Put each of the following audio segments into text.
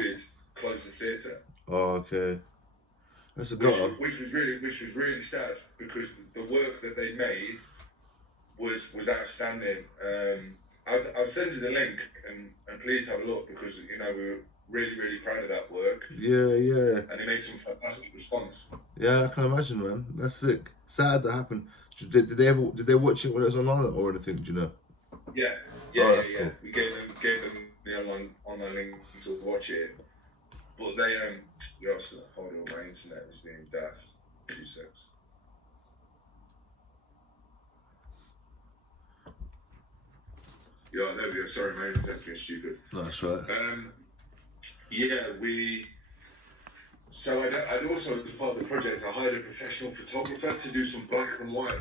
COVID closed the theatre. Oh, okay. That's a which gutter. which was really sad because the work that they made was outstanding. I'll send you the link and please have a look because we were really proud of that work. Yeah. And they made some fantastic response. Yeah, I can imagine, man. That's sick. Sad that happened. Did they watch it when it was online or anything? Do you know? Yeah. That's cool. We gave them the online link to watch it, but they hold on, my internet was being daft. 2 seconds. Yeah, there we go. Sorry, my internet's being stupid. No, that's right. So I'd also, as part of the project, I hired a professional photographer to do some black and white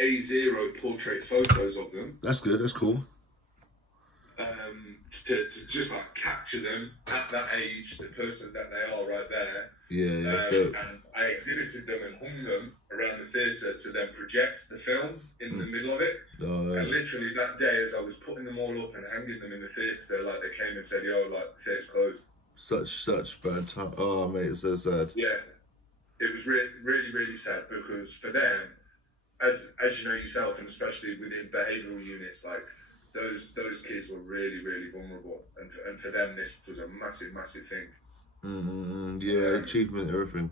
A0 portrait photos of them. That's good. That's cool. To just like capture them at that age, the person that they are right there. Yeah. And I exhibited them and hung them around the theatre to then project the film in the middle of it. Oh, yeah. And literally that day, as I was putting them all up and hanging them in the theatre, like they came and said, "Yo, like the theatre's closed." Such bad time. Oh, mate, it's so sad. Yeah, it was really sad because for them, as you know yourself, and especially within behavioural units, like those kids were really vulnerable, and for them this was a massive thing. Yeah, achievement, everything,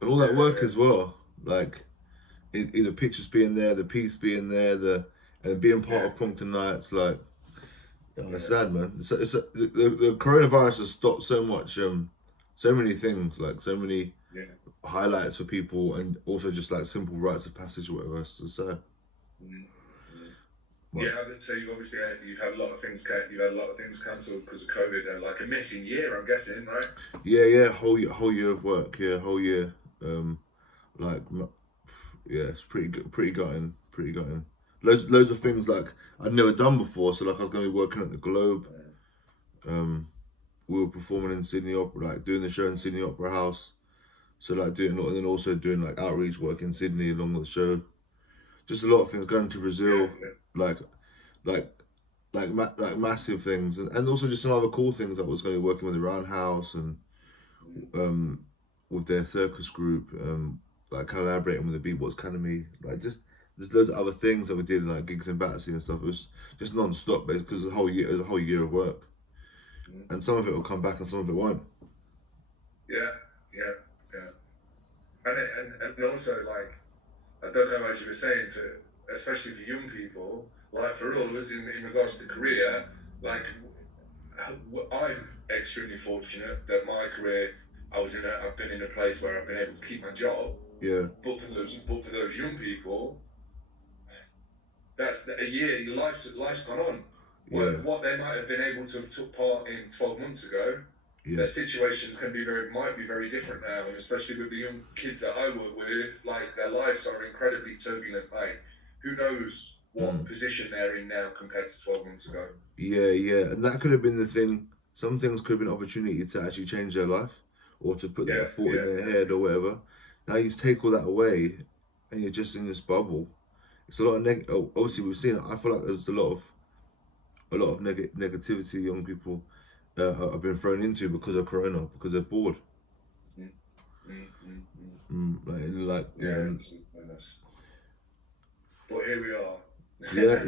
and all that work as well. Like, either pictures being there, the piece being there, and being part of Compton Nights, like. It's sad, man. The coronavirus has stopped so much, so many things, like so many highlights for people, and also just like simple rites of passage or whatever. It's so sad. So you've had a lot of things. You've had a lot of things cancelled because of COVID, and like a missing year, I'm guessing, right? Yeah, whole year of work. Yeah, whole year. It's pretty good, pretty gutting. Loads of things like I'd never done before. So like I was going to be working at the Globe. We were performing in Sydney Opera, like doing the show in Sydney Opera House. So like and then also doing like outreach work in Sydney along with the show. Just a lot of things. Going to Brazil, like massive things, and also just some other cool things. I was going to be working with the Roundhouse and with their circus group, like collaborating with the Beatbox Academy, like just. There's loads of other things that we did, like gigs in Battersea and stuff. It was just non-stop, basically, because it was a whole year of work, and some of it will come back and some of it won't. Yeah, and also like I don't know, as you were saying, especially for young people, like for us in regards to career, like I'm extremely fortunate that my career, I've been in a place where I've been able to keep my job. Yeah. But for those young people, that's a year. Life's gone on. Yeah. What they might have been able to have took part in 12 months ago, their situations might be very different now, and especially with the young kids that I work with, like their lives are incredibly turbulent. Like, who knows what position they're in now compared to 12 months ago? Yeah, and that could have been the thing. Some things could have been an opportunity to actually change their life, or to put that thought in their head or whatever. Now you take all that away, and you're just in this bubble. It's a lot of obviously we've seen it. I feel like there's a lot of negativity young people have been thrown into because of Corona, because they're bored. But here we are. Yeah.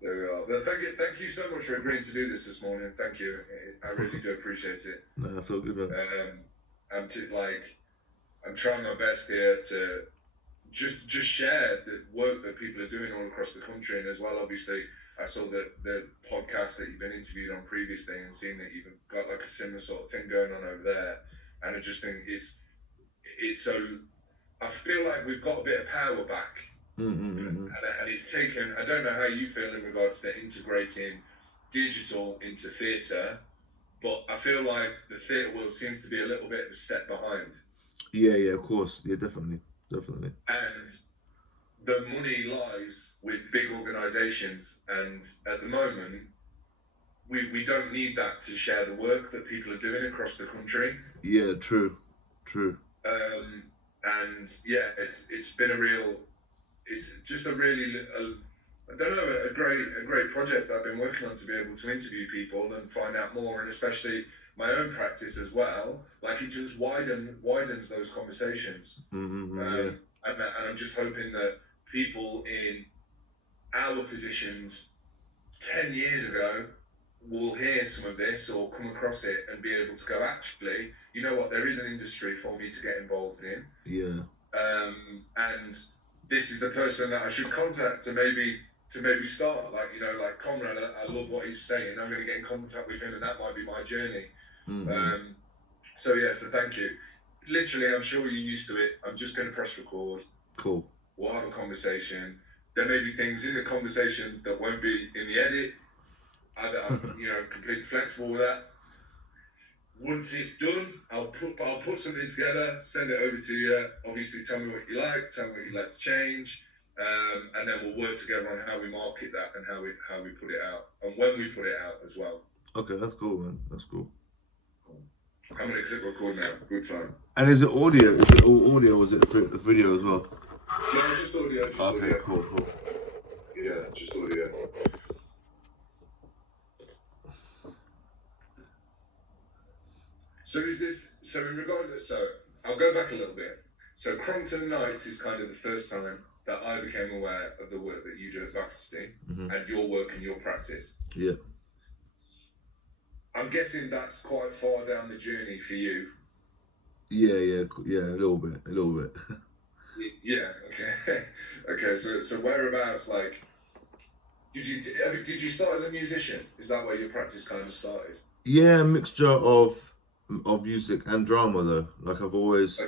There we are. But thank you so much for agreeing to do this morning. Thank you. I really do appreciate it. No, that's all good, man. I'm trying my best here to just share the work that people are doing all across the country, and as well, obviously, I saw that the podcast that you've been interviewed on previously, and seen that you've got like a similar sort of thing going on over there, and I just think it's so. I feel like we've got a bit of power back, and it's taken. I don't know how you feel in regards to integrating digital into theatre, but I feel like the theatre world seems to be a little bit of a step behind. Yeah, of course. Yeah, definitely. And the money lies with big organisations, and at the moment, we don't need that to share the work that people are doing across the country. Yeah, true. And yeah, it's just a really I don't know, a great project I've been working on to be able to interview people and find out more, and especially my own practice as well. Like it just widens those conversations, Yeah. and I'm just hoping that people in our positions 10 years ago will hear some of this or come across it and be able to go, actually, you know what, there is an industry for me to get involved in. Yeah. And this is the person that I should contact to maybe start. Like, you know, like Conrad, I love what he's saying. I'm going to get in contact with him, and that might be my journey. So thank you. Literally, I'm sure you're used to it. I'm just going to press record. Cool. We'll have a conversation. There may be things in the conversation that won't be in the edit. I'm completely flexible with that. Once it's done, I'll put something together, send it over to you. Obviously, tell me what you like, tell me what you'd like to change, and then we'll work together on how we market that and how we put it out and when we put it out as well. Okay, that's cool, man. That's cool. I'm gonna click record now. Good time. And is it audio? Is it all audio? Or is it video as well? No, just audio. Okay, audio. cool. Yeah, just audio. So in regards to, I'll go back a little bit. So Crompton Nights is kind of the first time that I became aware of the work that you do at Vacancy and your work and your practice. Yeah. I'm guessing that's quite far down the journey for you. Yeah, a little bit. Yeah, okay. Okay, so whereabouts, like, did you start as a musician? Is that where your practice kind of started? Yeah, a mixture of music and drama though. Like I've always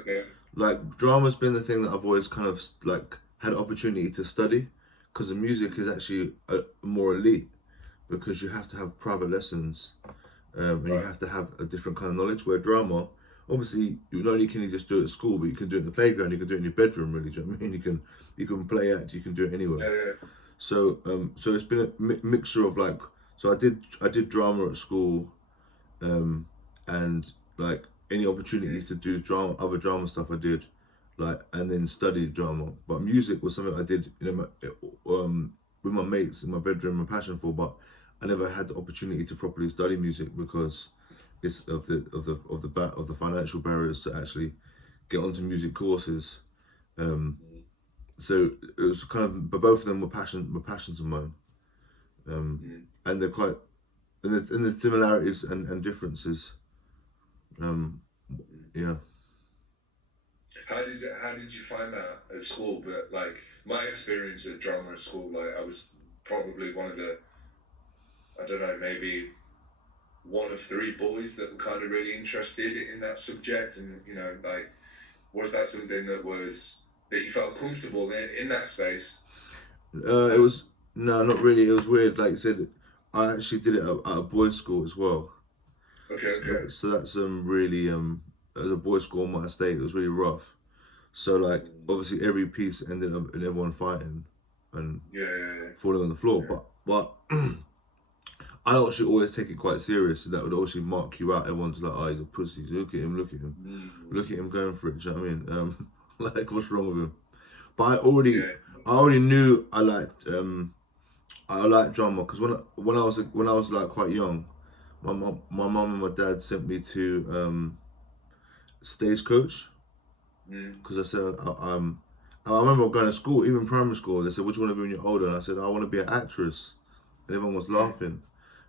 like drama's been the thing that I've always kind of like had opportunity to study, because the music is actually more elite, because you have to have private lessons, and you have to have a different kind of knowledge. Where drama, obviously, you not only can you just do it at school, but you can do it in the playground, you can do it in your bedroom. Really, do you know what I mean? You can play act, you can do it anywhere. Yeah. So it's been a mixture of like. So I did drama at school. And like any opportunities to do other drama stuff I did, like, and then studied drama. But music was something I did, with my mates in my bedroom, my passion for. But I never had the opportunity to properly study music because it's of the financial barriers to actually get onto music courses. So it was kind of, but both of them were passions of mine, and they're quite. And the similarities and differences. Yeah. How did you find that at school? But like my experience at drama at school, like I was probably one of the, I don't know, maybe one of 3 boys that were kind of really interested in that subject, and like, was that something that you felt comfortable in that space? It was not really. It was weird. Like you said, I actually did it at a boys' school as well. Okay. So that's really as a boys' school in my estate, it was really rough. So like obviously every piece ended up in everyone fighting and falling on the floor. Yeah. But I actually always take it quite serious. So that would actually mark you out. Everyone's like, "Oh, he's a pussy. Look at him. Look at him going for it." Do you know what I mean? Like, what's wrong with him? But I already knew I liked drama, because when I was like quite young, my mum and my dad sent me to Stagecoach, because I said I remember going to school, even primary school. They said, "What do you want to be when you're older?" And I said, "I want to be an actress," and everyone was laughing.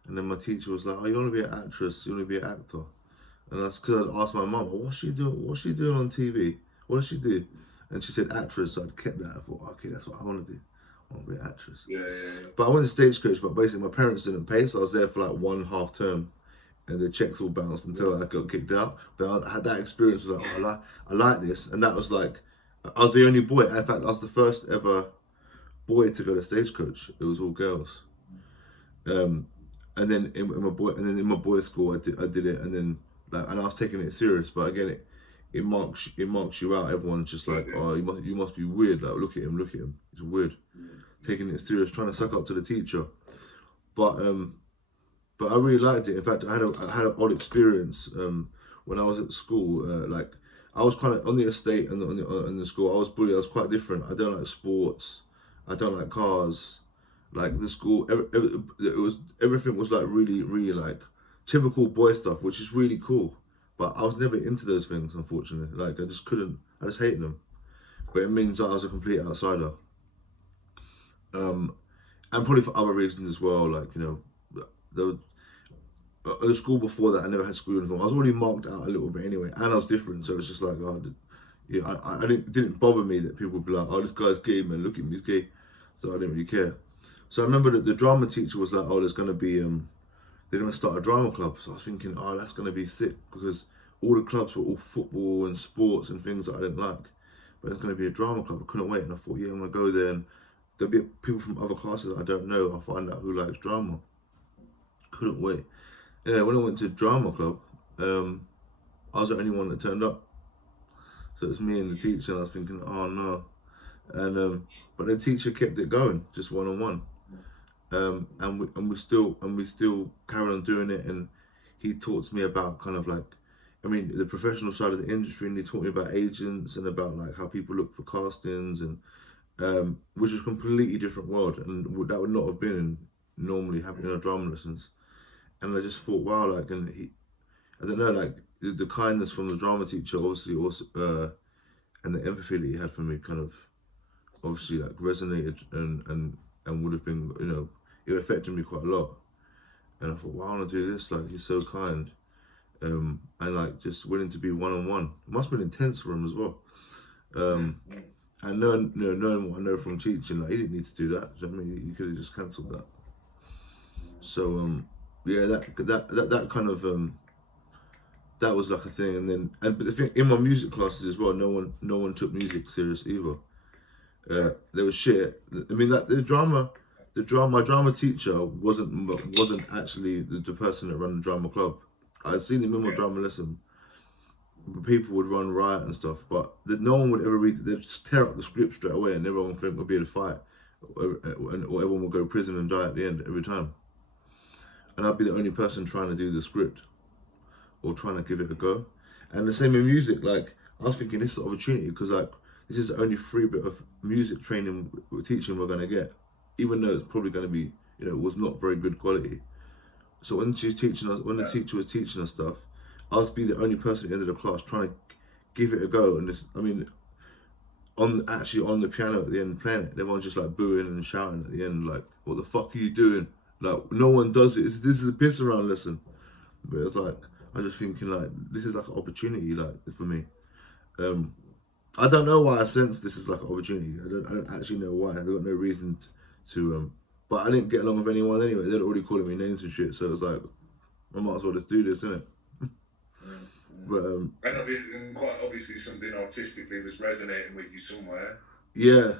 And then my teacher was like, "Oh, you don't want to be an actress? You want to be an actor?" And that's because I'd asked my mum, "What's she doing? What's she doing on TV? What does she do?" And she said actress. So I'd kept that. I thought, okay, that's what I want to do. I want to be an actress. Yeah. But I went to Stagecoach, but basically my parents didn't pay, so I was there for like 1.5 term, and the checks all bounced until I got kicked out. But I had that experience, was like, oh, I like this, and that was like, I was the only boy. In fact, I was the first ever boy to go to Stagecoach. It was all girls. And then in my boys' school, I did it, and then like, and I was taking it serious. But again, it marks you out. Everyone's just like, "Oh, you must be weird." Like, look at him. He's weird. Taking it serious, trying to suck up to the teacher. But I really liked it. In fact, I had an odd experience when I was at school. Like, I was kind of on the estate and on the school. I was bullied. I was quite different. I don't like sports. I don't like cars. Like the school, everything was like really, really like typical boy stuff, which is really cool. But I was never into those things, unfortunately. Like I just couldn't. I just hate them. But it means that I was a complete outsider. And probably for other reasons as well. Like the school before that, I never had school uniform. I was already marked out a little bit anyway, and I was different. So it's just like, yeah, I didn't bother me that people would be like, oh, this guy's gay, man. Look at him, he's gay. So I didn't really care. So I remember that the drama teacher was like, oh, there's gonna be they're gonna start a drama club. So I was thinking, oh, that's gonna be sick because all the clubs were all football and sports and things that I didn't like. But there's gonna be a drama club. I couldn't wait, and I thought, yeah, I'm gonna go there, and there'll be people from other classes that I don't know. I'll find out who likes drama. Couldn't wait. Yeah, when I went to drama club, I was the only one that turned up. So it's me and the teacher, and I was thinking, oh no. And but the teacher kept it going, just one on one. And we still carried on doing it, and he taught me about kind of like, I mean, the professional side of the industry, and he taught me about agents and about like how people look for castings, and which is a completely different world, and that would not have been normally happening in our drama lessons. And I just thought, wow, like, and I don't know, like the kindness from the drama teacher, obviously, also, and the empathy that he had for me, kind of, obviously, like resonated and would have been, it affected me quite a lot. And I thought, wow, I want to do this. Like, he's so kind, and like just willing to be one on one. It must have been intense for him as well. And knowing what I know from teaching, like he didn't need to do that. I mean, he could have just cancelled that. So yeah, that kind of that was like a thing. And but the thing in my music classes as well, no one took music serious either. There was shit. I mean, like my drama teacher wasn't actually the person that ran the drama club. I'd seen him in my drama lesson. People would run riot and stuff, but no one would ever read it. They'd just tear up the script straight away, and everyone would think would be in a fight, or everyone would go to prison and die at the end every time. And I'd be the only person trying to do the script or trying to give it a go. And the same in music. Like I was thinking, this is an opportunity because like this is the only free bit of music training teaching we're gonna get, even though it's probably gonna be was not very good quality. So when she's teaching us, when the teacher was teaching us stuff, I was be the only person at the end of the class trying to give it a go. And this, I mean, on the piano at the end playing it, everyone's just like booing and shouting at the end, like, "What the fuck are you doing?" Like no one does it. This is a piss around lesson. But it's like I was just thinking like this is like an opportunity like for me. I don't know why I sense this is like an opportunity. I don't actually know why. I've got no reason to but I didn't get along with anyone anyway. They're already calling me names and shit. So it was like I might as well just do this, innit? But and quite obviously something artistically was resonating with you somewhere. Yeah.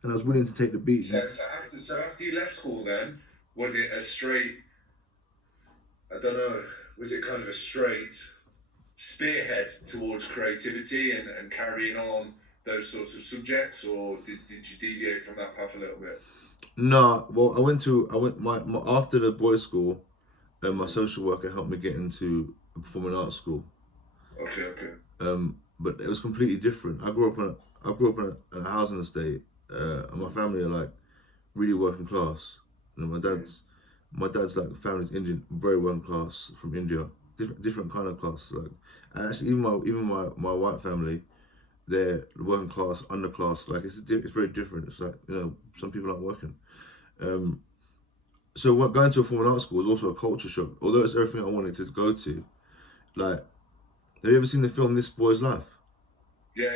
And I was willing to take the beat. So after you left school, then was it a straight? I don't know. Was it kind of a straight spearhead towards creativity and carrying on those sorts of subjects, or did you deviate from that path a little bit? No. Well, I went my after the boys' school. My social worker helped me get into a performing arts school. Okay. But it was completely different. I grew up in a housing estate, and my family are like really working class. My dad's like family's Indian, very working class from India, different kind of class. Like, and actually even my white family, they're working class, underclass. Like it's very different. It's like some people aren't working. So going to a performing arts school was also a culture shock. Although it's everything I wanted to go to. Like, have you ever seen the film This Boy's Life? Yeah.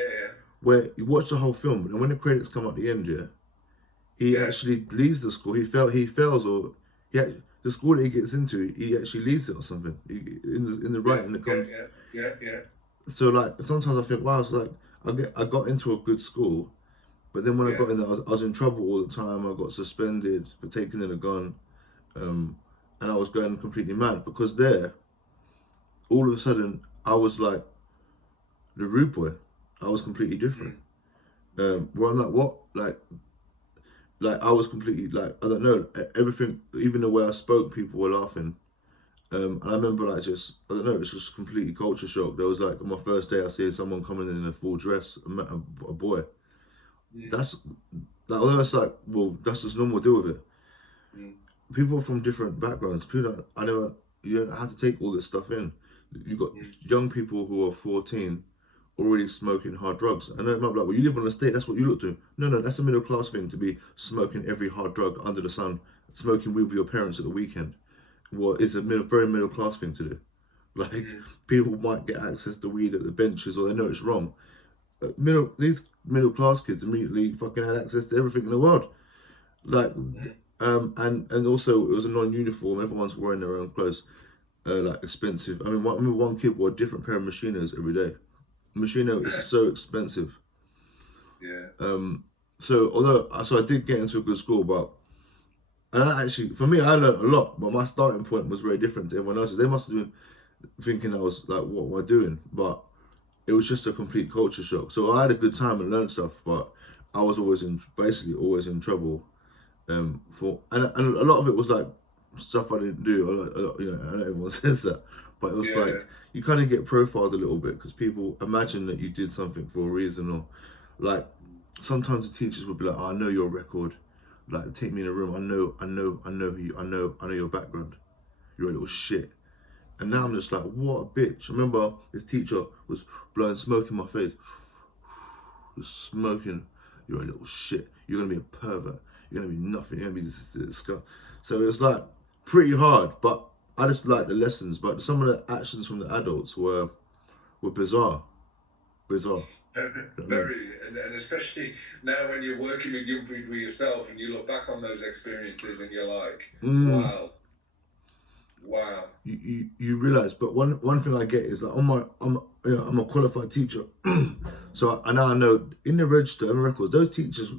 Where you watch the whole film, and when the credits come at the end, he actually leaves the school. He fails, or the school that he gets into, he actually leaves it or something. In the writing that comes. Yeah. So like sometimes I think, wow, it's like I got into a good school, but then when I got in there, I was in trouble all the time. I got suspended for taking in a gun. And I was going completely mad because there, all of a sudden, I was like the rude boy. I was completely different. Where I'm like, what? Like I was completely like, I don't know, everything, even the way I spoke, people were laughing. And I remember like just, I don't know, it was just completely culture shock. There was like, on my first day, I see someone coming in a full dress, a boy. That's Like, although it's like, well, that's just normal, deal with it. Mm. People from different backgrounds, you don't have to take all this stuff in. You got young people who are 14 already smoking hard drugs. I know it might be like, well, you live on the estate, that's what you look to. No, that's a middle class thing to be smoking every hard drug under the sun, smoking weed with your parents at the weekend. Well, it's a very middle class thing to do. Like, people might get access to weed at the benches, or they know it's wrong. These middle class kids immediately fucking had access to everything in the world. Like, and also it was a non-uniform. Everyone's wearing their own clothes, like expensive. I mean, one kid wore a different pair of Machinos every day. Machino is so expensive. Yeah. So I did get into a good school, but for me, I learned a lot. But my starting point was very different to everyone else's. They must have been thinking I was like, what am I doing? But it was just a complete culture shock. So I had a good time and learned stuff, but I was basically always in trouble. And a lot of it was like stuff I didn't do. I know everyone says that, but it was like you kind of get profiled a little bit because people imagine that you did something for a reason, or like sometimes the teachers would be like, oh, "I know your record." Like, take me in a room. I know your background. You're a little shit. And now I'm just like, what a bitch. I remember this teacher was blowing smoke in my face. Just smoking. You're a little shit. You're going to be a pervert. You're going to be nothing. You're going to be disgusting. So it was like pretty hard, but I just liked the lessons. But some of the actions from the adults were bizarre. Very, and especially now when you're working with young people yourself and you look back on those experiences and you're like, wow. You realize, but one thing I get is that I'm a qualified teacher, so I know in the register and records, those teachers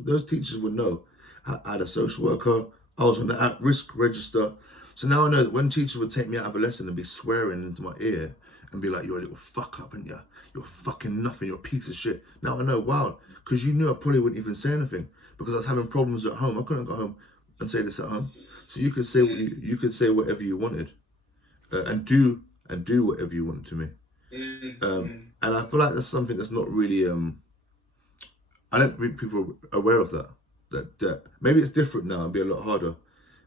would know. I had a social worker. I was on the at-risk register, so now I know that when teachers would take me out of a lesson and be swearing into my ear and be like, "You're a little fuck up, and you're fucking nothing. You're a piece of shit." Now I know, wow, because you knew I probably wouldn't even say anything because I was having problems at home. I couldn't go home and say this at home, so you could say you could say whatever you wanted. And do whatever you want to me. And I feel like that's something that's not really I don't think people are aware of that. That maybe it's different now and be a lot harder.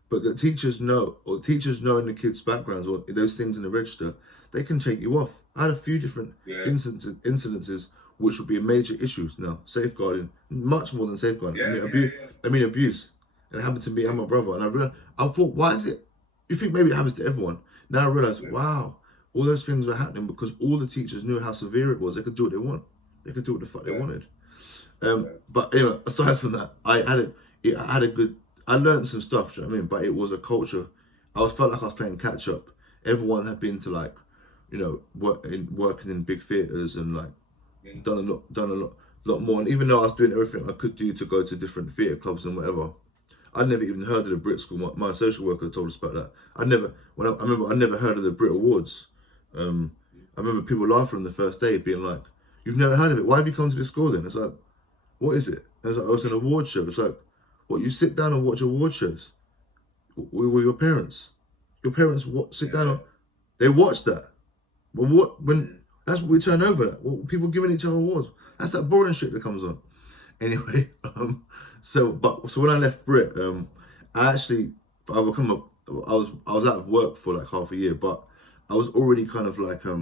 But the teachers know, or teachers knowing the kids' backgrounds or those things in the register, they can take you off. I had a few different incidences which would be major issues now. Safeguarding, much more than safeguarding. I mean abuse. And it happened to me and my brother. And I thought, why is it? You think maybe it happens to everyone. Now I realise, wow, all those things were happening because all the teachers knew how severe it was. They could do what they want. They could do what the fuck they wanted. But anyway, aside from that, I learned some stuff, do you know what I mean? But it was a culture. Felt like I was playing catch up. Everyone had been to like, working in big theatres and like done a lot more. And even though I was doing everything I could do to go to different theatre clubs and whatever, I'd never even heard of the Brit School. My social worker told us about that. I never heard of the Brit Awards. I remember people laughing on the first day, being like, "You've never heard of it? Why have you come to this school then?" It's like, "What is it?" And it's like, "Oh, it's an award show." It's like, "What? You sit down and watch award shows with your parents? Your parents sit down and they watch that? Well, that's what we turn over at. Well, people giving each other awards. That's that boring shit that comes on." Anyway, so when I left Brit, I was out of work for like half a year, but I was already kind of like I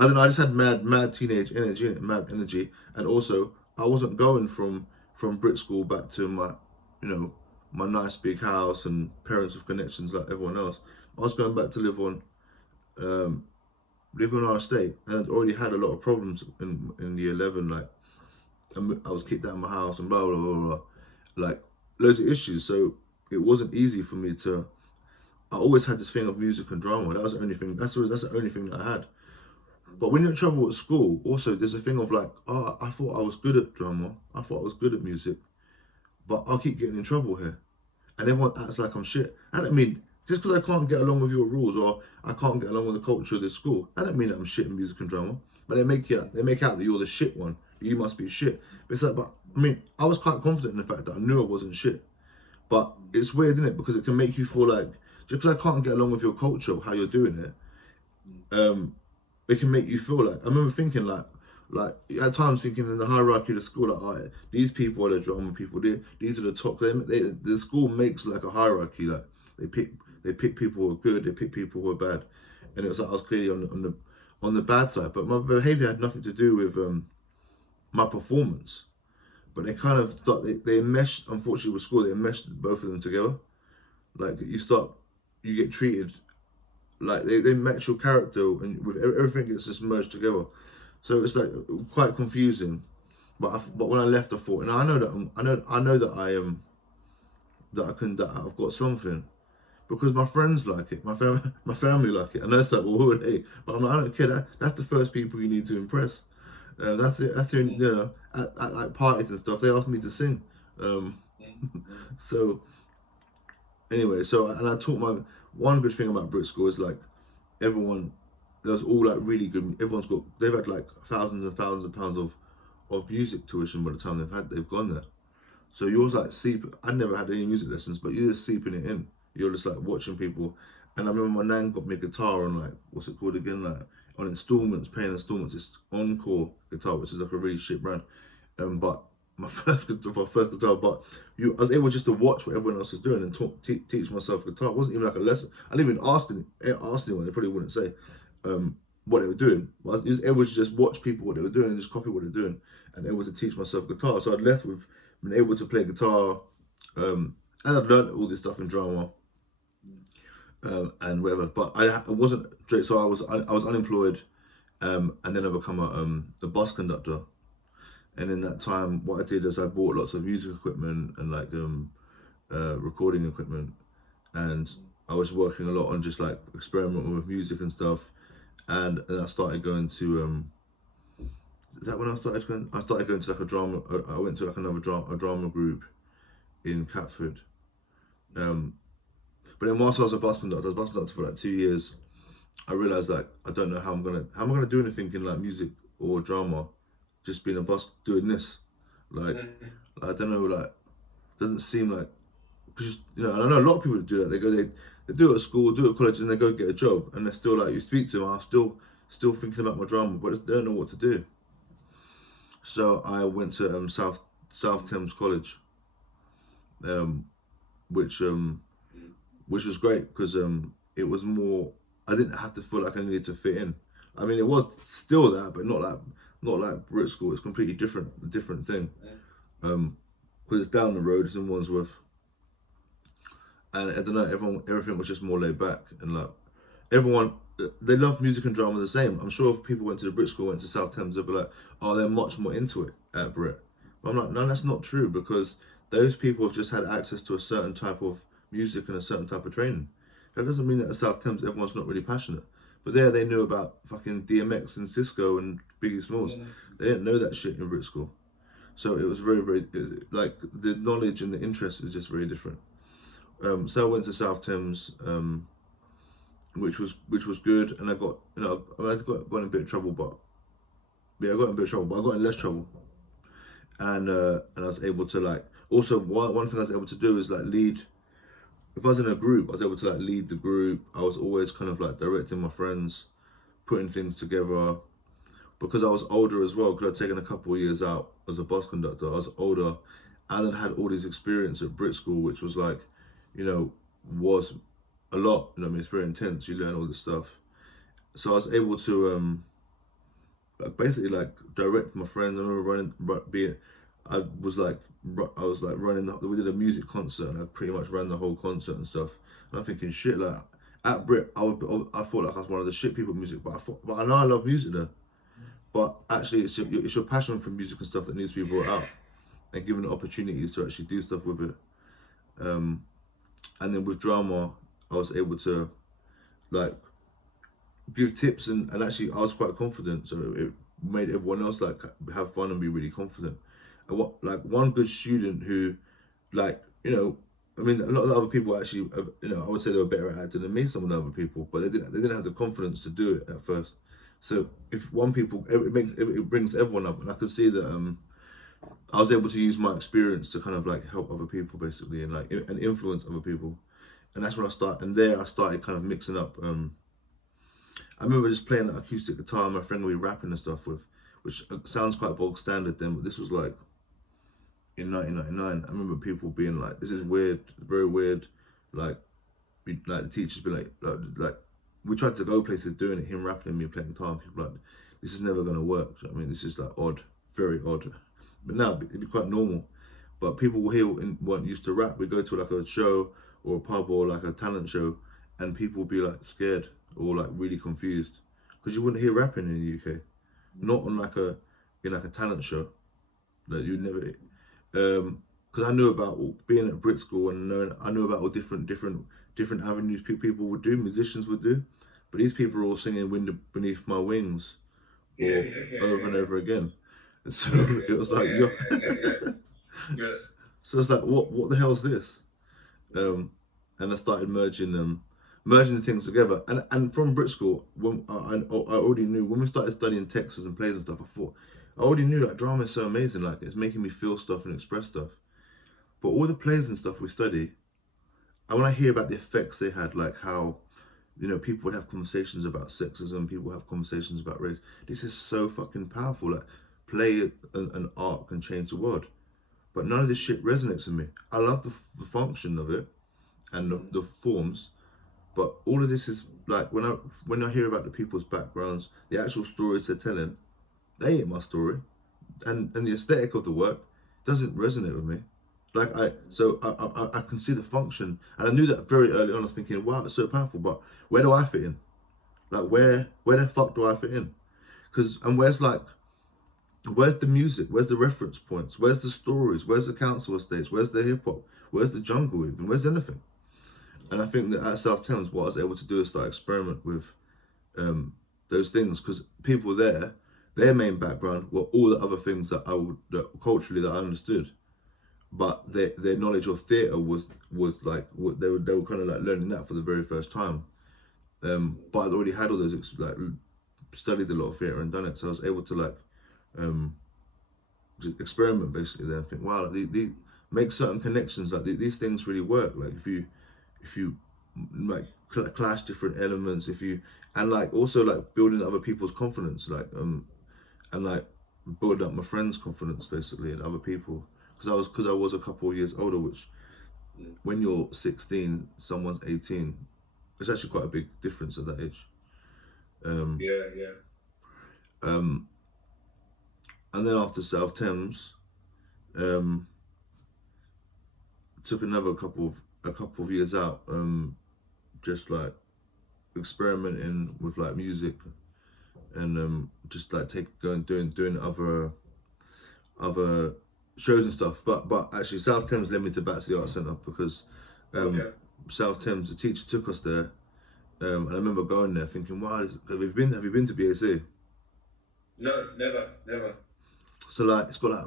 don't know, I just had mad teenage energy, and also I wasn't going from Brit School back to my my nice big house and parents with connections like everyone else. I was going back to live on our estate, and I'd already had a lot of problems in year 11, like I was kicked out of my house and blah blah blah blah, like loads of issues. So it wasn't easy for me to. I always had this thing of music and drama. That was the only thing. That's the only thing that I had. But when you're in trouble at school, also there's a thing of like, oh, I thought I was good at drama. I thought I was good at music, but I'll keep getting in trouble here, and everyone acts like I'm shit. I don't mean just because I can't get along with your rules or I can't get along with the culture of this school. I don't mean that I'm shit in music and drama. But they make out that you're the shit one. You must be shit. But it's like, I mean, I was quite confident in the fact that I knew I wasn't shit. But it's weird, isn't it? Because it can make you feel like, just because I can't get along with your culture, how you're doing it, it can make you feel like, I remember thinking like, like at times thinking in the hierarchy of the school, like, all right, these people are the drama people. These are the top. The school makes like a hierarchy. Like they pick people who are good. They pick people who are bad. And it was like I was clearly on the bad side. But my behavior had nothing to do with my performance. But they kind of thought they meshed. Unfortunately, with school, they meshed both of them together. Like you get treated like they match your character, and with everything gets just merged together. So it's like quite confusing. But when I left, I thought, and I know that I know that I am that I've got something, because my friends like it, my family like it, and that's like, well, who are they? But I'm like, I don't care. That's the first people you need to impress. That's it. That's it. You know, at like parties and stuff, they asked me to sing. So anyway, and I taught my one good thing about Brit School is like everyone, there's all like really good. They've had like thousands and thousands of pounds of music tuition by the time they've gone there. So yours like I never had any music lessons, but you're just seeping it in. You're just like watching people. And I remember my nan got me a guitar on like, what's it called again? Like on installments, paying installments. It's Encore guitar, which is like a really shit brand. But my first guitar, but I was able just to watch what everyone else was doing and teach myself guitar. It wasn't even like a lesson. I didn't even ask anyone. They probably wouldn't say what they were doing. But I was able to just watch people what they were doing and just copy what they're doing, and able to teach myself guitar. So I'd left with being able to play guitar, and I'd learned all this stuff in drama. And whatever, but I wasn't. So I was unemployed, and then I become a bus conductor. And in that time, what I did is I bought lots of music equipment and like recording equipment, and I was working a lot on just like experimenting with music and stuff. And then I started going to is that when I started going? I started going to like a drama. I went to like another drama group in Catford. But then whilst I was a bus conductor, for like 2 years. I realized like I don't know how am I gonna do anything in like music or drama, just being a bus doing this, like I don't know, like doesn't seem like, because you know, and I know a lot of people do that. They do it at school, do it at college, and they go get a job, and they're still like, you speak to them, I'm still thinking about my drama, but they don't know what to do. So I went to South Thames College, which was great because it was more. I didn't have to feel like I needed to fit in. I mean, it was still that, but not like Brit School. It's completely different thing. Because it's down the road. It's in Wandsworth, and I don't know. Everything was just more laid back, and like everyone, they love music and drama the same. I'm sure if people went to the Brit School, went to South Thames, they'd be like, oh, they're much more into it at Brit. But I'm like, no, that's not true, because those people have just had access to a certain type of music and a certain type of training. That doesn't mean that at South Thames everyone's not really passionate. But there they knew about fucking DMX and Cisco and Biggie Smalls. They didn't know that shit in Brit School. So it was very, very, like the knowledge and the interest is just very different. So I went to South Thames, which was good, and I got, you know, I got in a bit of trouble, but yeah, I got in a bit of trouble, but I got in less trouble, and I was able to like, also one thing I was able to do is like lead. If I was in a group, I was able to like lead the group. I was always kind of like directing my friends, putting things together, because I was older as well, because I'd taken a couple of years out as a bus conductor. I was older, and then had all these experience at Brit School, which was like, you know, was a lot. You know, I mean, it's very intense. You learn all this stuff. So I was able to like basically like direct my friends. I remember I was like running. We did a music concert, and I pretty much ran the whole concert and stuff. And I'm thinking, shit, like at Brit, I thought like I was one of the shit people at music, but I know I love music there. But actually, it's your passion for music and stuff that needs to be brought out, and given the opportunities to actually do stuff with it. And then with drama, I was able to like give tips, and actually I was quite confident, so it made everyone else like have fun and be really confident. And like one good student who, like, you know, I mean, a lot of the other people actually, you know, I would say they were better at acting than me, some of the other people, but they didn't have the confidence to do it at first. So if it brings everyone up, and I could see that I was able to use my experience to kind of like help other people basically, and like and influence other people. And that's when I started kind of mixing up. I remember just playing that acoustic guitar, and my friend would be rapping and stuff with which sounds quite bog standard then, but this was like in 1999. I remember people being like, "This is weird, very weird." Like, like the teachers be like, we tried to go places doing it, him rapping and me playing guitar. And people like, "This is never gonna work." I mean, this is like odd, very odd. But now it'd be quite normal. But people here weren't used to rap. We go to like a show or a pub or like a talent show, and people would be like scared or like really confused because you wouldn't hear rapping in the UK, not on like a talent show. That you'd never. Because I knew about being at Brit School and I knew about all different avenues people would do, musicians would do, but these people are all singing "Wind Beneath My Wings" or over and over again. And so it was like, so it's like, what the hell's this? And I started merging the things together. And from Brit School, when I already knew when we started studying texts and plays and stuff, I already knew that drama is so amazing. Like, it's making me feel stuff and express stuff. But all the plays and stuff we study, and when I hear about the effects they had, like how, people would have conversations about sexism, people have conversations about race. This is so fucking powerful. Like, play and art can change the world. But none of this shit resonates with me. I love the function of it and the forms, but all of this is like, when I hear about the people's backgrounds, the actual stories they're telling, they ain't my story, and the aesthetic of the work doesn't resonate with me. Like I can see the function, and I knew that very early on. I was thinking, wow, it's so powerful, but where do I fit in? Like, where the fuck do I fit in? Where's the music? Where's the reference points? Where's the stories? Where's the council estates? Where's the hip hop? Where's the jungle even? Where's anything? And I think that at South Thames, what I was able to do is start experiment with those things, because people there, their main background were all the other things that culturally that I understood, but their knowledge of theatre was like, they were kind of like learning that for the very first time. But I'd already had all those studied a lot of theatre and done it, so I was able to like just experiment basically there and think, wow, like, the make certain connections, like these things really work. Like if you like clash different elements, and like also like building other people's confidence, like and like building up my friends' confidence basically and other people, because I was a couple of years older, which when you're 16, someone's 18, it's actually quite a big difference at that age. And then after South Thames, took another couple of years out, just like experimenting with like music, and just like doing other shows and stuff. But actually, South Thames led me to Battersea Art Centre, because South Thames, the teacher took us there, and I remember going there thinking, wow, have you been to BAC? No, never. So like, it's got like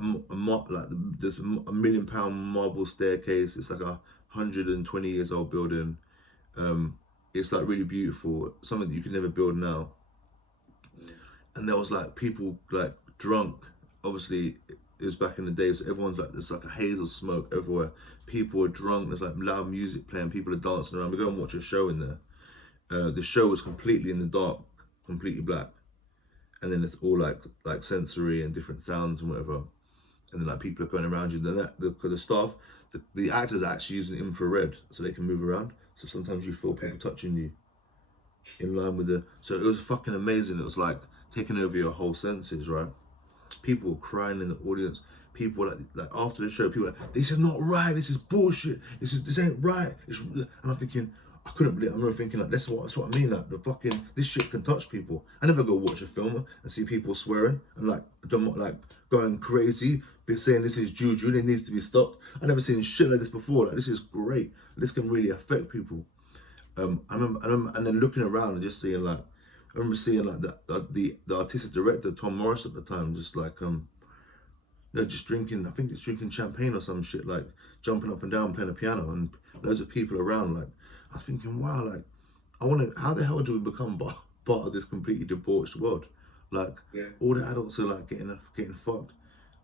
there's a £1 million marble staircase. It's like 120 years old building. It's like really beautiful, something that you can never build now. And there was like people like drunk. Obviously, it was back in the day, so everyone's like, there's like a haze of smoke everywhere. People are drunk. There's like loud music playing. People are dancing around. We go and watch a show in there. The show was completely in the dark, completely black. And then it's all like sensory and different sounds and whatever, and then like people are going around you. Then the staff, the actors are actually using infrared so they can move around. So sometimes you feel people touching you, in line with the. So it was fucking amazing. It was like taking over your whole senses, right? People were crying in the audience. People like after the show, people were like, "This is not right. This is bullshit. This ain't right." And I'm thinking, I couldn't believe it. I remember thinking like, that's what I mean. Like this shit can touch people. I never go watch a film and see people swearing and like going crazy, saying this is juju, it needs to be stopped. I never seen shit like this before. Like, this is great. This can really affect people. I remember, and then looking around and just seeing like, I remember seeing like the artistic director Tom Morris at the time, just like just drinking. I think it's drinking champagne or some shit, like jumping up and down, playing a piano, and loads of people around. Like, I'm thinking, wow, like, how the hell do we become part of this completely debauched world? Like, all the adults are like getting fucked.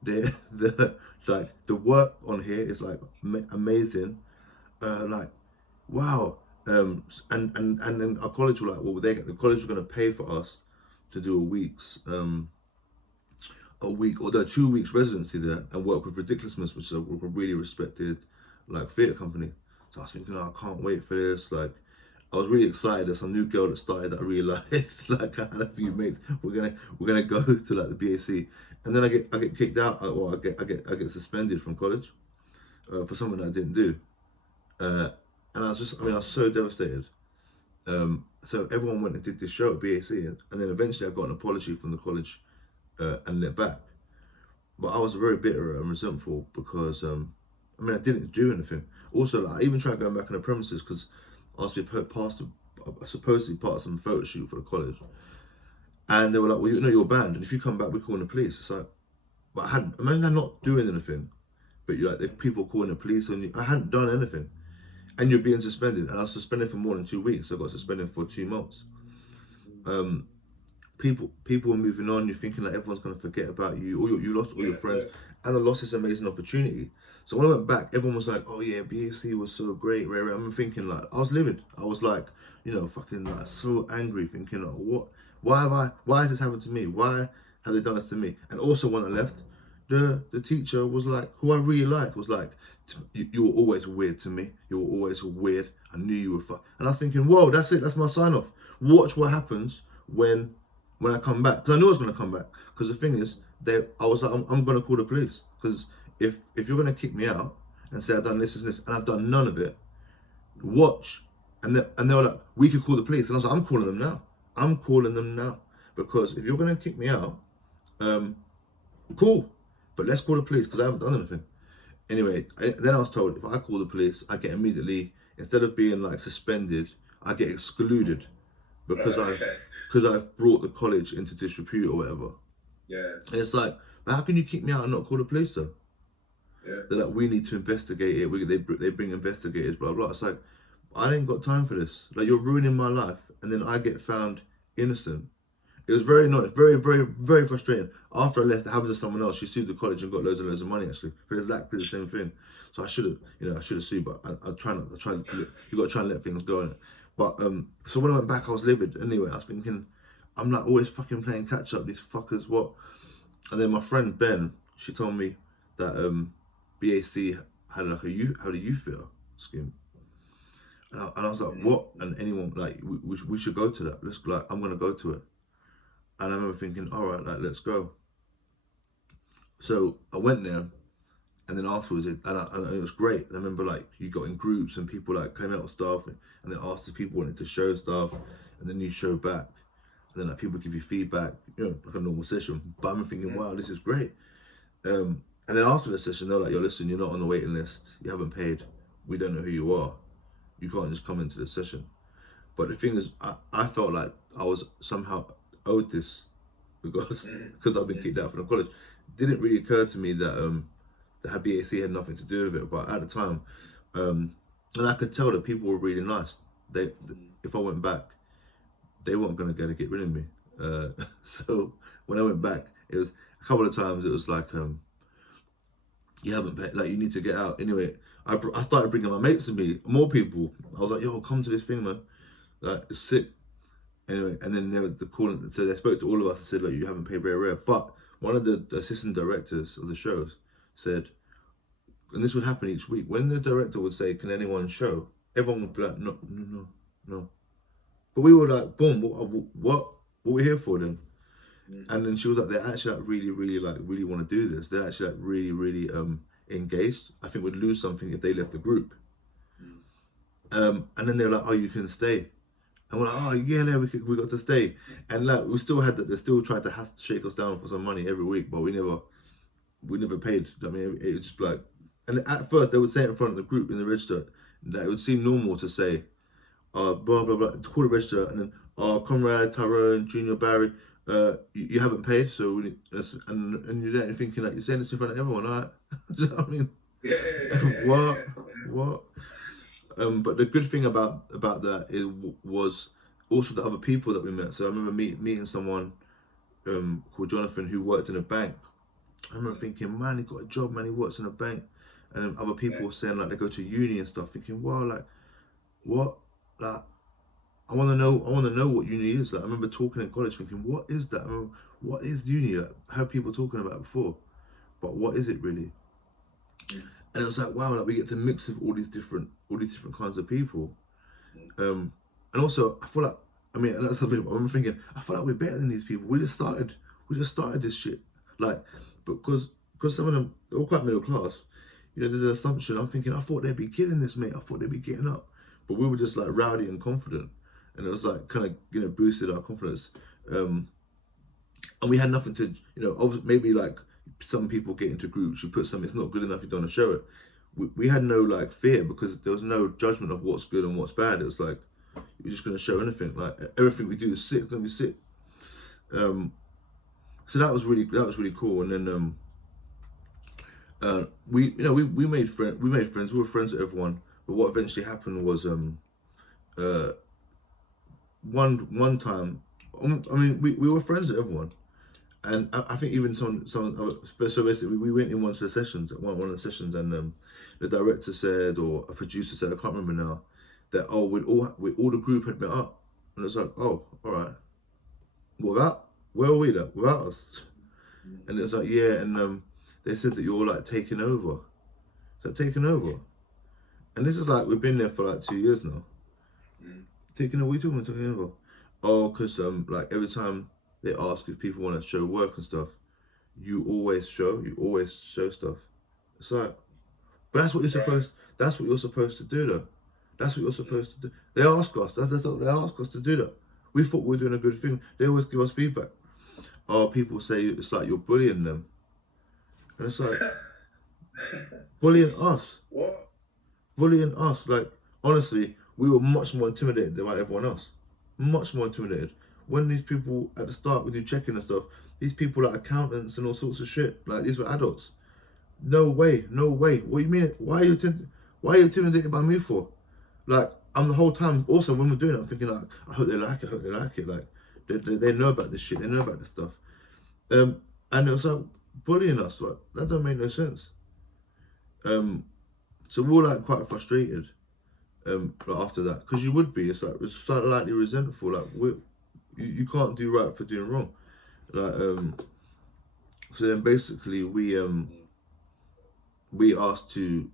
The work on here is like amazing. Like, wow. And then our college were like, well, the college was going to pay for us to do a week's a week or 2 weeks residency there and work with Ridiculousness, which is a really respected like theatre company. So I was thinking, oh, I can't wait for this. Like, I was really excited. There's some new girl that started that I realised. Like, I had a few mates. We're gonna go to like the BAC, and then I get kicked out. Or I get suspended from college for something that I didn't do. And I was so devastated. So everyone went and did this show at BAC, and then eventually I got an apology from the college and let back. But I was very bitter and resentful because I didn't do anything. Also, like, I even tried going back on the premises because I was supposedly part of some photo shoot for the college, and they were like, "Well, you know, you're banned, and if you come back, we're calling the police." It's like, but I hadn't. Imagine I'm not doing anything, but you're like, the people calling the police on you. I hadn't done anything, and you're being suspended, and I was suspended for more than 2 weeks. I got suspended for 2 months. People are moving on. You're thinking like everyone's gonna forget about you, or you lost all your friends, and I lost this amazing opportunity. So when I went back, everyone was like, "Oh yeah, BAC was so great." Rare. I'm thinking like I was livid. I was like, fucking like so angry, thinking, "Oh, what? Why has this happened to me? Why have they done this to me?" And also when I left, the teacher was like, who I really liked, was like, "You were always weird to me. You were always weird. I knew you were And I was thinking, whoa, that's it. That's my sign off. Watch what happens when I come back, because I knew I was going to come back. Because the thing is, I was like, I'm going to call the police, because if you're going to kick me out and say I've done this and this and I've done none of it, watch. And they were like, we could call the police, and I was like, I'm calling them now, because if you're going to kick me out, cool, but let's call the police because I haven't done anything. Anyway, then I was told if I call the police, I get immediately, instead of being like suspended, I get excluded because I've brought the college into disrepute or whatever. Yeah. And it's like, but how can you kick me out and not call the police though? Yeah. They're like, we need to investigate it. They bring investigators, blah blah. It's like, I ain't got time for this. Like, you're ruining my life, and then I get found innocent. It was very annoying, very, very, very frustrating. After I left, it happened to someone else. She sued the college and got loads and loads of money actually for exactly the same thing. So I should have sued, but I try not. I tried to. You got to try and let things go in it. But so when I went back, I was livid. Anyway, I was thinking, I'm like always fucking playing catch up. These fuckers, what? And then my friend Ben, she told me that BAC had like a youth theatre scheme. And I was like, what? And anyone, like, we should go to that. I'm gonna go to it. And I remember thinking, all right, like, let's go. So I went there, and then afterwards, it was great. And I remember, like, you got in groups, and people like came out with stuff, and then after people wanted to show stuff, and then you show back, and then like people give you feedback, like a normal session. But I'm thinking, wow, this is great. And then after the session, they're like, yo, listen, you're not on the waiting list. You haven't paid. We don't know who you are. You can't just come into the session. But the thing is, I felt like I was somehow owed this because I've been kicked out from the college. It didn't really occur to me that the BAC had nothing to do with it. But at the time, and I could tell that people were really nice. If I went back, they weren't going to get rid of me. So when I went back, it was a couple of times. It was like, you haven't paid, like, you need to get out. Anyway, I started bringing my mates with me, more people. I was like, yo, come to this thing, man. Like, it's sick. Anyway, and then so they spoke to all of us and said, look, you haven't paid very rare. But one of the assistant directors of the shows said, and this would happen each week, when the director would say, can anyone show? Everyone would be like, no. But we were like, boom, what are we here for then? And then she was like, they're actually like really want to do this. They're actually like really engaged. I think we'd lose something if they left the group. And then they're like, oh, you can stay. And we're like, oh yeah, we got to stay. And like, we still had that. They still tried to shake us down for some money every week, but we never paid. I mean, it was just like, and at first they would say it in front of the group in the register that it would seem normal to say, blah blah blah, to call the register, and then Conrad, Tyrone, Junior, Barry, you haven't paid, so and you're there thinking like you're saying this in front of everyone, right? Do you know what I mean? Yeah. What? But the good thing about that was also the other people that we met. So I remember meeting someone called Jonathan who worked in a bank. I remember thinking, man, he got a job, man, he works in a bank. And then other people were saying like they go to uni and stuff, thinking, wow, like, what? Like, I want to know what uni is. Like, I remember talking in college thinking, what is that? I remember, what is uni? Like, I heard people talking about it before, but what is it really? And it was like, wow, like we get to mix with all these different kinds of people. And also I feel like, I mean, and that's the thing, I'm thinking, I feel like we're better than these people. We just started this shit. Like, because some of them, they're all quite middle class. You know, there's an assumption. I'm thinking, I thought they'd be killing this, mate. I thought they'd be getting up. But we were just like rowdy and confident. And it was like kind of, you know, boosted our confidence. And we had nothing to, you know, maybe like some people get into groups, you put something, it's not good enough, you don't want to show it. We had no like fear because there was no judgment of what's good and what's bad. It was like, you're just going to show anything. Like everything we do is sick, it's going to be sick. So that was really cool. And then we made friends. We were friends with everyone. But what eventually happened was one time, I mean, we were friends with everyone, and I think even some so basically we went in one of the sessions, and the director said, or a producer said, I can't remember now, that all the group had met up, and it's like, oh, all right, where were we though? Without us? And it was like, yeah, and they said that you're like taking over. So taking over, and this is like we've been there for like 2 years now. Taking over, what are you talking over? Oh, because like every time they ask if people want to show work and stuff, you always show stuff. It's like, but that's what you're supposed. That's what you're supposed to do, though. That's what you're supposed to do. They ask us. They ask us to do that. We thought we were doing a good thing. They always give us feedback. Oh, people say it's like you're bullying them, and it's like bullying us. What? Bullying us. Like, honestly, we were much more intimidated than everyone else. Much more intimidated. When these people at the start would do checking and stuff, these people are accountants and all sorts of shit. Like, these were adults. No way. What do you mean? Why are you intimidated by me for? Like, I'm the whole time. Also, when we're doing it, I'm thinking like, I hope they like it. Like, they know about this shit. They know about this stuff. And it was like bullying us. Like, that don't make no sense. So we were like quite frustrated. Like after that, because you would be. It's like it's slightly resentful. Like you can't do right for doing wrong. Like so then basically we asked to,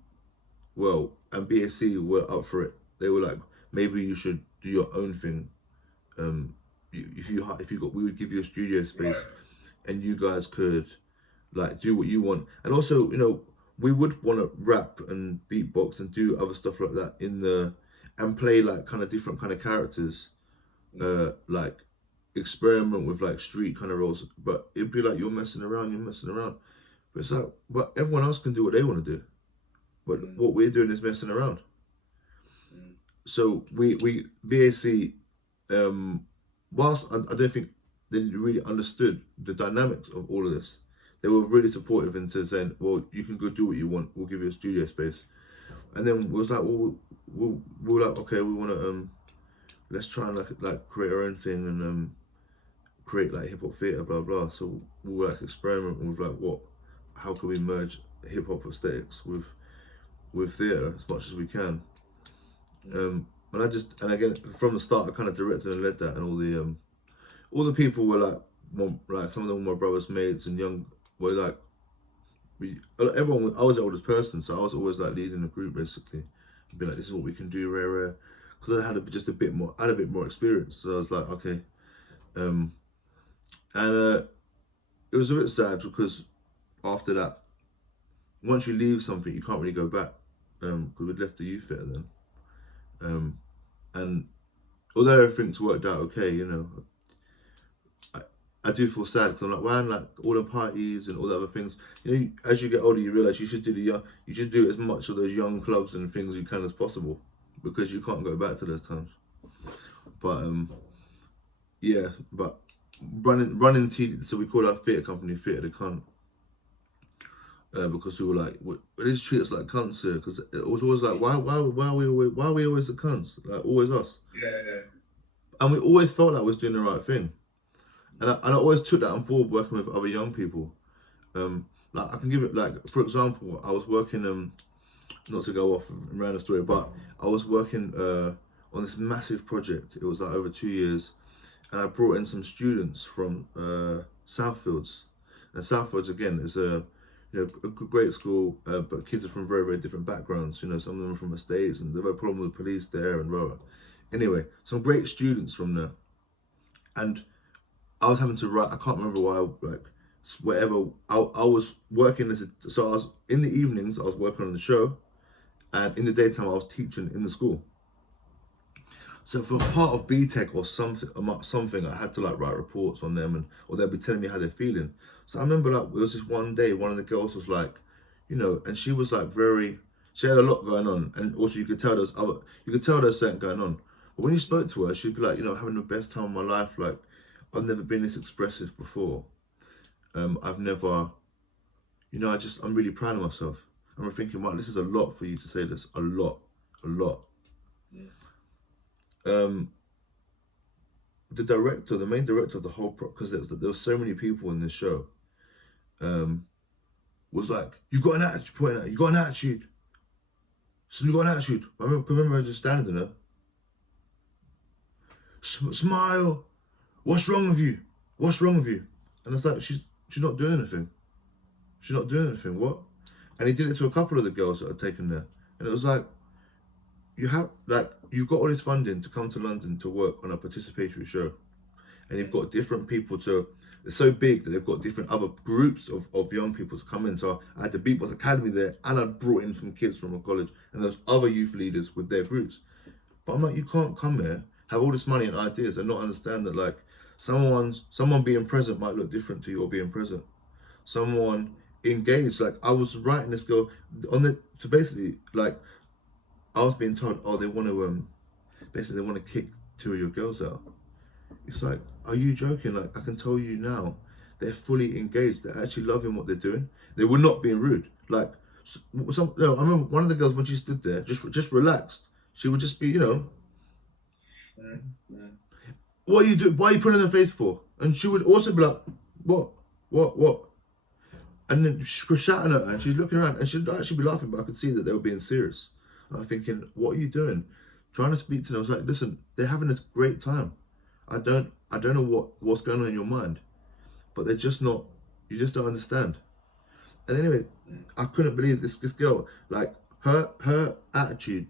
well, and BSC were up for it. They were like, maybe you should do your own thing. If you got, we would give you a studio space, and you guys could like do what you want. And also, you know, we would want to rap and beatbox and do other stuff like that and play like kind of different kind of characters, like experiment with like street kind of roles. But it'd be like you're messing around. But it's like, but everyone else can do what they want to do. But what we're doing is messing around. So we BAC, whilst I don't think they really understood the dynamics of all of this, they were really supportive into saying, well, you can go do what you want. We'll give you a studio space. And then we was like, well, we're like, okay, we want to, let's try and like create our own thing and create like hip hop theatre, blah, blah. So we were like experimenting with like how can we merge hip hop aesthetics with theatre as much as we can. And again, from the start, I kind of directed and led that, and all the people were like some of them were my brother's mates and young. Were like, everyone. I was the oldest person, so I was always like leading the group basically. Be like, this is what we can do, rare, because I had just a bit more. I had a bit more experience, so I was like, okay. And it was a bit sad because after that, once you leave something, you can't really go back. Because we'd left the youth theatre then. And although everything's worked out okay, you know, I do feel sad because I'm like, man, like all the parties and all the other things. You know, as you get older, you realize you should do as much of those young clubs and things you can as possible, because you can't go back to those times. But yeah, but running so we called our theatre company Theatre the Cunt, because we were like, they just treat us like cunts here, because it was always like, why are we always the cunts, like always us? Yeah. And we always felt like we was doing the right thing. And I always took that on board working with other young people. Like I can give it, like, for example, I was working, not to go off and around the story, but I was working on this massive project. It was like over 2 years, and I brought in some students from Southfields, and Southfields again is a great school, but kids are from very, very different backgrounds. Some of them are from estates, and they've had a problem with police there and blah. Anyway, some great students from there, and I was having to write. I can't remember why. Whatever. I was working so I was in the evenings. I was working on the show, and in the daytime I was teaching in the school. So for part of BTEC or something, I had to write reports on them, or they'd be telling me how they're feeling. So I remember there was this one day, one of the girls was and she was she had a lot going on, and also you could tell there's something going on. But when you spoke to her, she'd be having the best time of my life. I've never been this expressive before. I've never, I'm really proud of myself. And we're thinking, wow, this is a lot for you to say this, a lot. The main director of the whole because there were so many people in this show, was you got an attitude, pointing out, you got an attitude. So you got an attitude. I remember her just standing there. Smile. What's wrong with you? What's wrong with you? And it's she's not doing anything. She's not doing anything. What? And he did it to a couple of the girls that had taken there. And it was you've got all this funding to come to London to work on a participatory show. And you've got different people it's so big that they've got different other groups of young people to come in. So I had the Beatbox Academy there, and I brought in some kids from a college, and there's other youth leaders with their groups. But I'm you can't come here, have all this money and ideas, and not understand that someone being present might look different to you or being present. Someone engaged, I was writing this girl so basically I was being told, they want to kick 2 of your girls out. It's are you joking? I can tell you now, they're fully engaged. They're actually loving what they're doing. They were not being rude. I remember one of the girls, when she stood there, just relaxed. She would just be, what are you doing? Why are you putting in her face for? And she would also be like, what? And then she was shouting at her, and she's looking around, and she'd actually be laughing, but I could see that they were being serious. And I'm thinking, what are you doing? Trying to speak to them. I was like, listen, they're having a great time. I don't know what's going on in your mind, but they're just not. You just don't understand. And anyway, I couldn't believe this girl, her attitude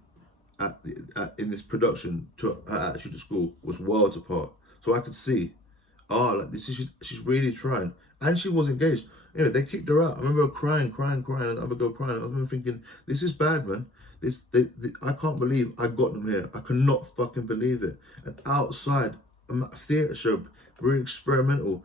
in this production to her attitude at school was worlds apart. So I could see, she's really trying, and she was engaged. They kicked her out. I remember her crying, and the other girl crying. I remember thinking, this is bad, man. I can't believe I got them here. I cannot fucking believe it. And outside, a theatre show, very experimental,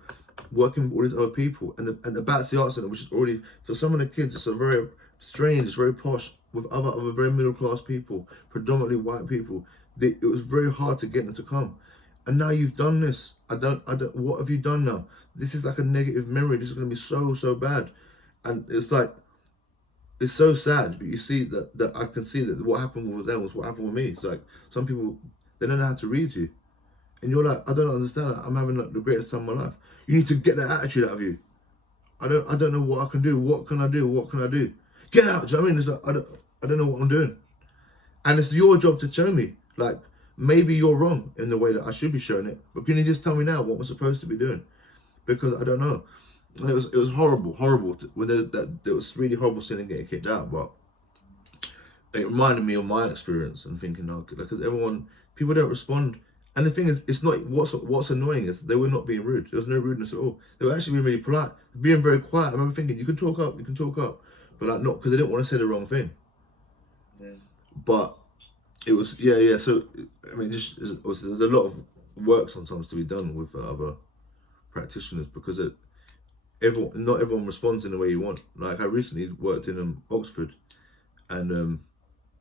working with all these other people, and the Batsy Art Centre, which is already, for some of the kids, it's a very strange, it's very posh, with other very middle class people, predominantly white people. It was very hard to get them to come. And now you've done this. What have you done now? This is a negative memory. This is going to be so bad. And it's it's so sad, but you see that I can see that what happened with them was what happened with me. It's some people, they don't know how to read you. And you're I don't understand that. I'm having the greatest time of my life. You need to get that attitude out of you. I don't know what I can do. What can I do? What can I do? Get out. Do you know what I mean? It's I don't know what I'm doing. And it's your job to show me. Maybe you're wrong in the way that I should be showing it, but can you just tell me now what I'm supposed to be doing? Because I don't know. And it was horrible. There was really horrible seeing getting kicked out, but it reminded me of my experience and thinking, because people don't respond. And the thing is, it's not, what's annoying is they were not being rude. There was no rudeness at all. They were actually being really polite, being very quiet. I remember thinking, you can talk up, but not, because they didn't want to say the wrong thing. Yeah. But it was, so, I mean, there's a lot of work sometimes to be done with other practitioners, because not everyone responds in the way you want. I recently worked in Oxford and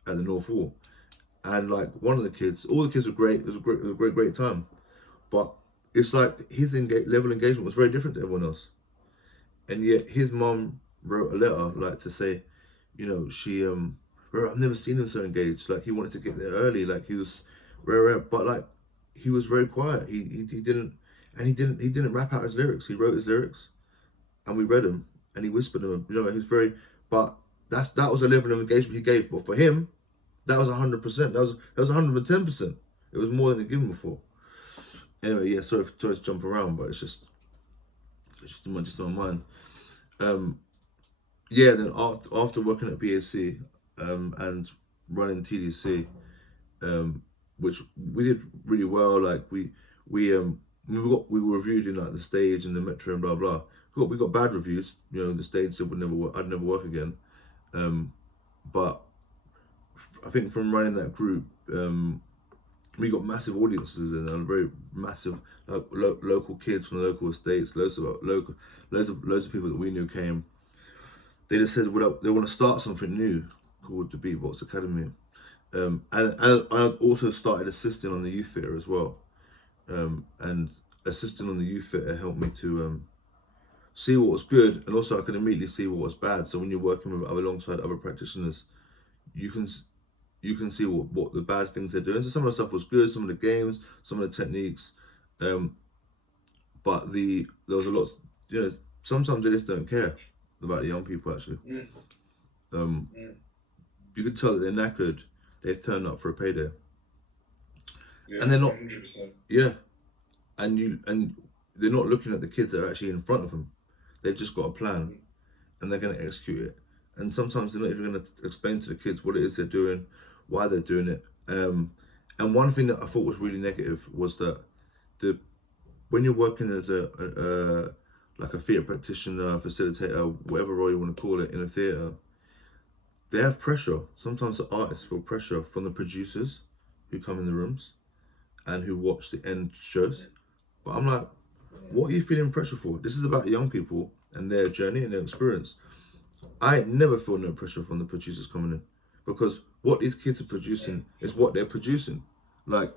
at the North Wall, and one of the kids, all the kids were great. It was a great time, but it's his level of engagement was very different to everyone else, and yet his mum wrote a letter to say, she I've never seen him so engaged. He wanted to get there early. He was rare, but he was very quiet. He didn't rap out his lyrics. He wrote his lyrics, and we read them, and he whispered them. He was very. But that was a level of engagement he gave. But for him, that was 100%. That was 110%. It was more than they'd given before. Anyway, yeah, sorry to jump around, but it's just in my mind. Yeah, then after working at BAC and running TDC, which we did really well. Like we were reviewed in like the Stage and the Metro and blah blah. We got bad reviews. You know, the Stage said I'd never work again. But I think from running that group, we got massive audiences and very massive local kids from the local estates. Loads of people that we knew came. They just said they want to start something new called the Beatbox Academy. And I also started assisting on the youth theatre as well. And assisting on the youth theatre helped me to see what was good, and also I can immediately see what was bad. So when you're working with alongside other practitioners, you can see what the bad things they're doing. So some of the stuff was good, some of the games, some of the techniques, but there was a lot. You know, sometimes they just don't care about the young people actually. You could tell that they're knackered. They've turned up for a payday, and they're not. 100%. Yeah, and they're not looking at the kids that are actually in front of them. They've just got a plan, and they're going to execute it. And sometimes they're not even going to explain to the kids what it is they're doing, why they're doing it. And one thing that I thought was really negative was that when you're working as like a theatre practitioner, facilitator, whatever role you want to call it in a theatre, they have pressure. Sometimes the artists feel pressure from the producers who come in the rooms and who watch the end shows. But I'm like, what are you feeling pressure for? This is about the young people and their journey and their experience. I never feel no pressure from the producers coming in, because what these kids are producing is what they're producing, like,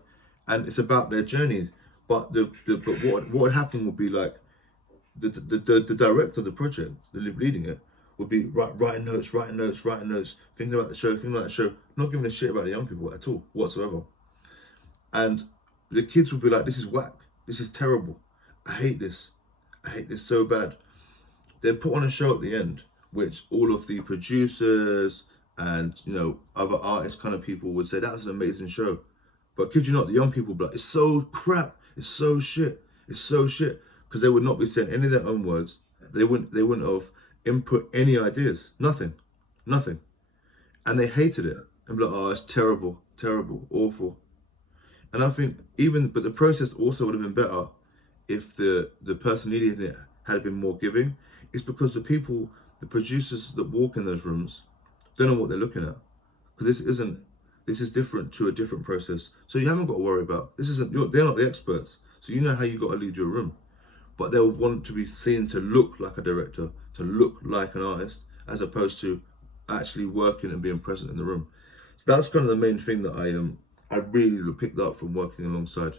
and it's about their journey. But what would happen would be like the director of the project, the leading it, would be writing notes, thinking about the show, not giving a shit about the young people at all whatsoever. And the kids would be like, this is whack, this is terrible, I hate this so bad. They'd put on a show at the end, which all of the producers and, you know, other artists kind of people would say, that's an amazing show. But kid you not, the young people would be like, it's so crap, it's so shit. Because they would not be saying any of their own words. They wouldn't have input any ideas, nothing. And they hated it. And be like, oh, it's terrible, awful. And I think but the process also would have been better if the person leading it had been more giving. It's because the producers that walk in those rooms don't know what they're looking at. Because this is different to a different process. So you haven't got to worry about, they're not the experts. So you know how you got to lead your room. But they'll want to be seen to look like a director, to look like an artist, as opposed to actually working and being present in the room. So that's kind of the main thing that I really picked up from working alongside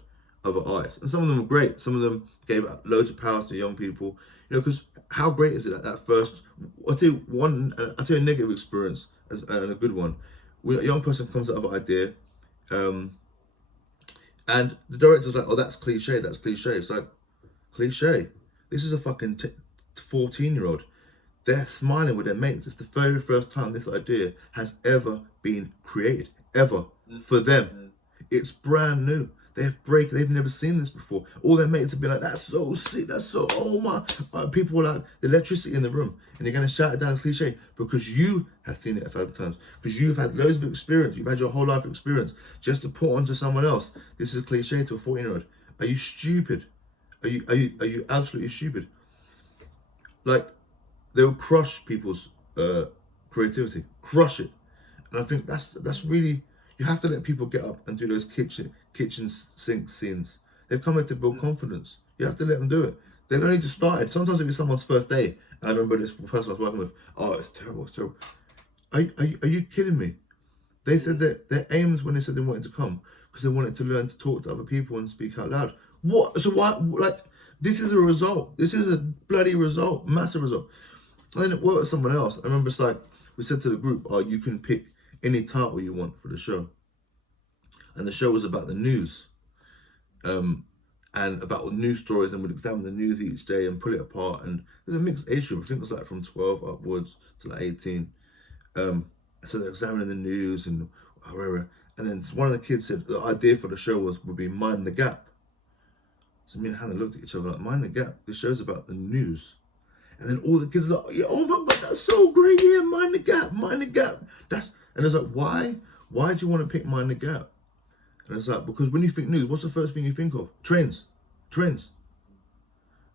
other artists. And some of them were great. Some of them gave loads of power to young people. You know, because how great is it at that first? I'll tell you a negative experience and a good one. When a young person comes up with an idea, and the director's like, oh, that's cliche. It's like, cliche? This is a fucking 14-year-old. They're smiling with their mates. It's the very first time this idea has ever been created, ever, for them. It's brand new. They've never seen this before. All their mates have been like, that's so sick, that's so, oh my. People were like, the electricity in the room. And they're going to shout it down as cliche because you have seen it 1,000 times. Because you've had loads of experience. You've had your whole life experience. Just to put onto someone else, this is cliche to a 14-year-old. Are you stupid? Are you absolutely stupid? Like, they will crush people's creativity. Crush it. And I think that's really, you have to let people get up and do those kitchen sink scenes. They've come here to build confidence. You have to let them do it. They've only just started. Sometimes it'll be someone's first day, and I remember this person I was working with, oh, it's terrible. Are you kidding me? They said that their aims when they said they wanted to come, because they wanted to learn to talk to other people and speak out loud. What? So why, like, this is a result. This is a bloody result, massive result. And then it worked with someone else. I remember it's like, we said to the group, oh, you can pick any title you want for the show. And the show was about the news. And about news stories, and we'd examine the news each day and pull it apart. And there's a mixed age group. I think it was like from 12 upwards to like 18. So they're examining the news and whatever. And then one of the kids said the idea for the show would be Mind the Gap. So me and Hannah looked at each other like, Mind the Gap? This show's about the news. And then all the kids are like, yeah, oh my God, that's so great, yeah, Mind the Gap, Mind the Gap. And it's like, why? Why do you want to pick Mind the Gap? And it's like, because when you think news, what's the first thing you think of? Trends. And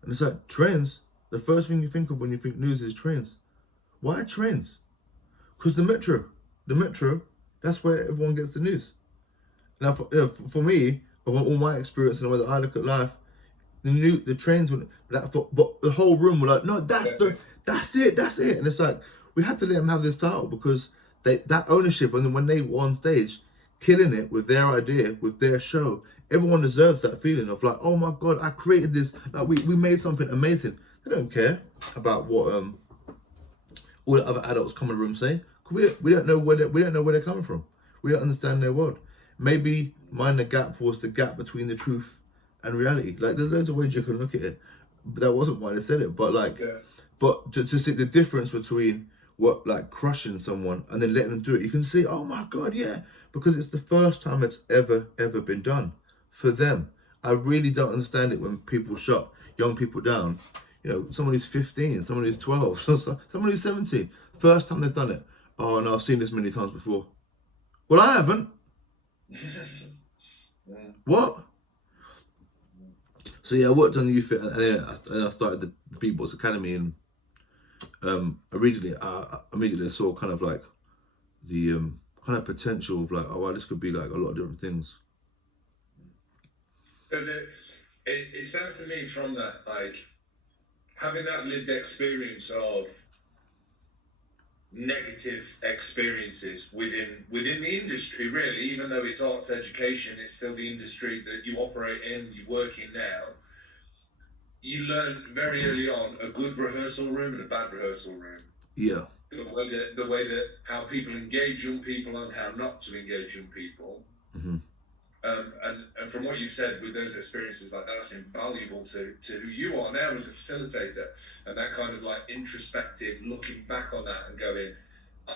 it's like, trends? The first thing you think of when you think news is trends. Why trends? Because the metro, that's where everyone gets the news. Now, for me, of all my experience and the way that I look at life, the trains would, but the whole room were like, no, that's it. And it's like, we had to let them have this title because that ownership, and then when they were on stage, killing it with their idea, with their show, everyone deserves that feeling of like, oh my God, I created this, like we made something amazing. They don't care about what all the other adults come in the room say. We don't know where they're coming from. We don't understand their world. Maybe Mind the Gap was the gap between the truth and reality. Like, there's loads of ways you can look at it. But that wasn't why they said it. But like, but to see the difference between what, like, crushing someone and then letting them do it, you can see, oh my God, yeah, because it's the first time it's ever been done for them. I really don't understand it when people shut young people down. You know, someone who's 15, someone who's 12, someone who's 17. First time they've done it. Oh no, I've seen this many times before. Well, I haven't. What? So yeah, I worked on youth, and then I started the Beatbox Academy, and I immediately saw kind of like the kind of potential of like, oh wow, this could be like a lot of different things. So it sounds to me from that, like, having that lived experience of negative experiences within the industry, really, even though it's arts education, it's still the industry that you operate in, you work in now. You learn very early on a good rehearsal room and a bad rehearsal room. Yeah. The way that how people engage young people and how not to engage young people. Mm-hmm. And from what you said with those experiences, like, that's invaluable to who you are now as a facilitator, and that kind of like introspective looking back on that and going,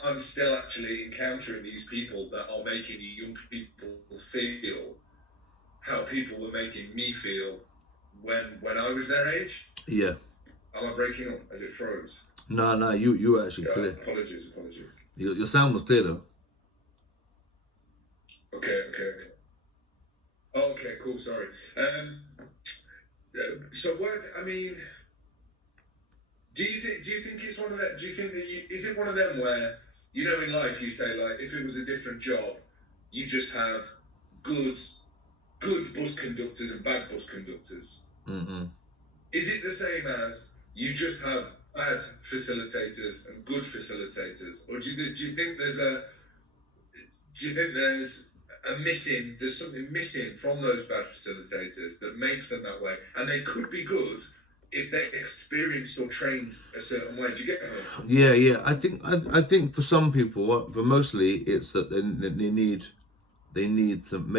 I'm still actually encountering these people that are making you young people feel how people were making me feel when I was their age. Yeah. Am I breaking up as it froze? No, you were actually clear. Apologies. Your sound was clear though. Okay, cool, sorry. So what, I mean, do you think it's one of that, do you think that is it one of them where, you know, in life you say, like, if it was a different job, you just have good bus conductors and bad bus conductors? Mm-hmm. Is it the same as you just have bad facilitators and good facilitators? Or do you think there's something missing from those bad facilitators that makes them that way? And they could be good if they're experienced or trained a certain way. Do you get me? Yeah. I think for some people, but mostly it's that they need some.